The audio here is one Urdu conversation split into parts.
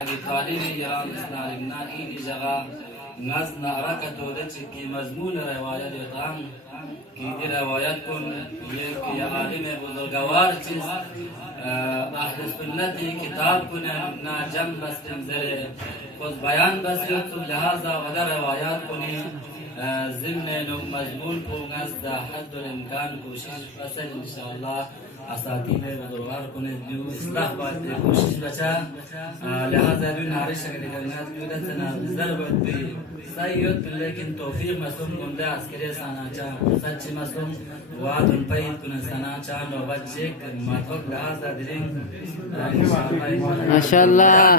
طالبي يرام إسنادنا إيدي جغا نزنا ركتو دچکی مضمون روایت یتام کی دی روایت کن یہ کہ عالم بزرگوار چیز اہل سنت کتاب کنن نا جم بس زرے خود بیان بس تو لہذا ودا روایات کنی ضمن مضمون کو نزد حد الامکان کوشش اصل انشاءاللہ اساتید بزرگوار کنه جو اصلاح باید کوشش بچا لہذا بھی نارش اگر کرنات بیودتنا ضربت بھی سید لیکن توفیق مسلم گنده عسکری ساناچا سچ مسلم وعد پید کنه ساناچا نو بچه مطلب لہذا درین ماشاءاللہ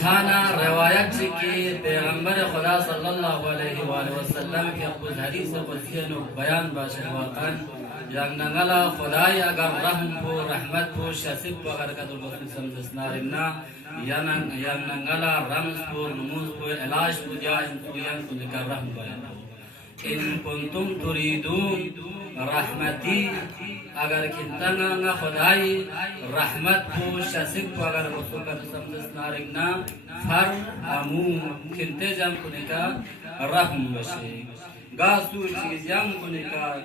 چھانا روایت کی پیغمبر خدا صلی اللہ علیہ وآلہ وسلم کے خود حدیث قدسی نو بیان باشه واقعا yang nangala khudai agar rahim po rahmat po syasib po agar katul muslim desnarina yang nangala rams po numuz po ilaj po jain po yang kudikar rahim bayan in kuntum turidun rahmati agar kita nga khudai rahmat po syasib po agar katul muslim desnarina far amu kinte jam kudikar rahim bashi gasu chiz yang kudikar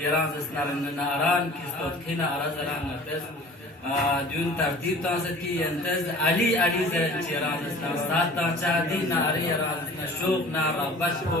Iran sesnaran naran kistot kina arazaran ntes dün tertib tanse ki entes Ali zeren Iran sesnar saat tancha di nari Iran sesnar shok na rabash ko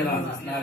Iran sesnar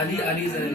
Ali zeren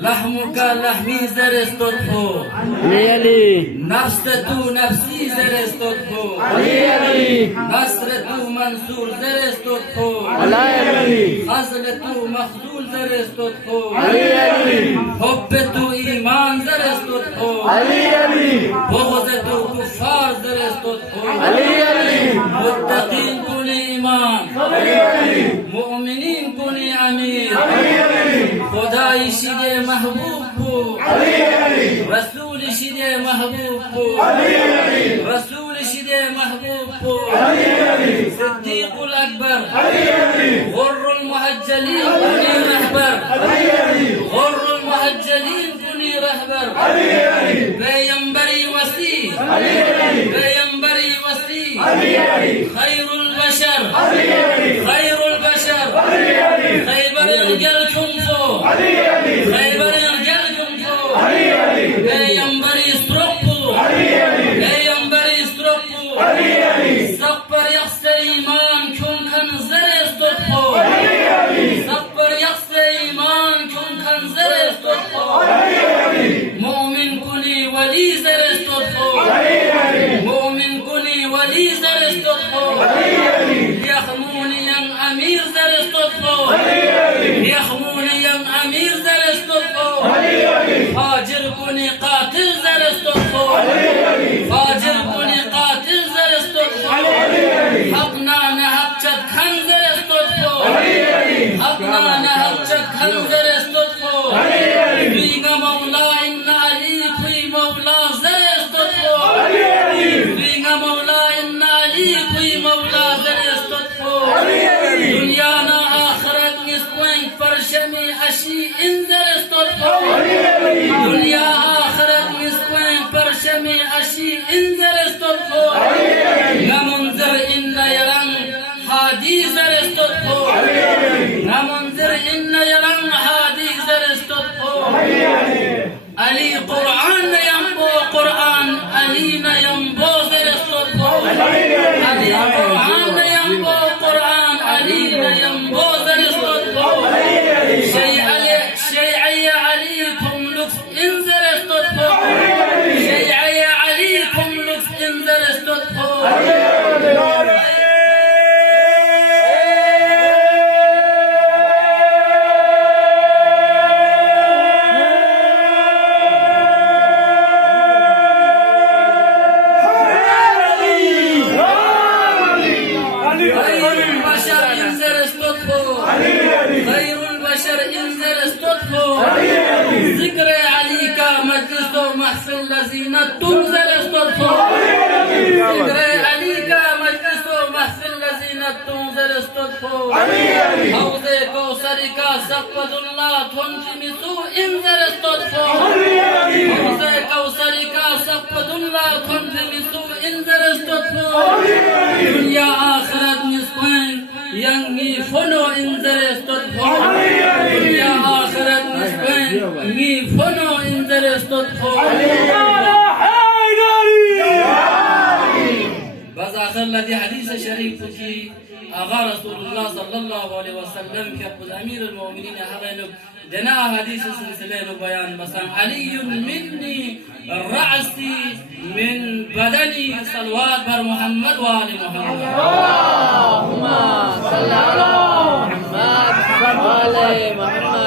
لحمك لحمي زرستو ليالي نفس تو نفسي زرستو ليالي نصر تو منصور زرستو ليالي خزل تو مخذول زرستو ليالي حب تو ایمان زرستو ليالي بغض تو کفار زرستو ليالي متقین کنی ایمان ليالي مؤمنین کنی امیر ليالي خدای شیده محبوب کو رسول شیده محبوب کو رسول شیده محبوب کو صدیق الاکبر غر المحجلین کنی رهبر غر المحجلین کنی رهبر پیغمبری وسیع پیغمبری وسیع خیر البشر خیر البشر خیبر گل کنفو خیبر گل کنفو پیغمبری استرپو پیغمبری استرپو سپر یخس ایمان کن کن زر استرپو سپر یخس ایمان کن کن زر استرپو مؤمن کنی ولی زر استرپو مؤمن کنی ولی زر استرپو یخمونی ین امیر زر استرپو یخمونی ین امیر زر استرپو فاجر کنی قاتل زر استرپو فاجر کنی قاتل زر استرپو حقنا نحق چد کھن زر استرپو حقنا نحق چد کھن زر استرپو بیگا مولا ان علی کوئی مولا زر استرپو بیگا مولا ان علی کوئی مولا زر استرپو دنیا نا آخرت نسوین پرشمی اشی انزر استرپو دنیا آخرت نسوین پرشمی اشی انزر استرپو نمنظر ان یرن حادی زر استرپو نمنظر ان یرن حادی زر استرپو علی قرآن ينبو قرآن علی ينبو زر استرپو علی قرآن ينبو قرآن علی ينبو زر استرپو شيعي عليكم لكس انزر استرپو شيعي عليكم لكس انزر استرپو تنزل استطفو علي کا مجلس و محفل لذینت تنزل استطفو حوض کوثر کا سقف ذلات تنشمسو انزل استطفو حوض کوثر کا سقف ذلات تنشمسو انزل استطفو دنیا آخرت نسبین ینگی فنو انزل استطفو دنیا آخرت نسبین ینگی فنو انزل استطفو بس آخر لدي حديث شريف في أغا رسول الله صلى الله عليه وسلم كأبو أمير المؤمنين هذا دنا حديث سلسلة بيان بس علي مني رأسي من بدني صلوات بر محمد وآل محمد اللهم صل على محمد وآل محمد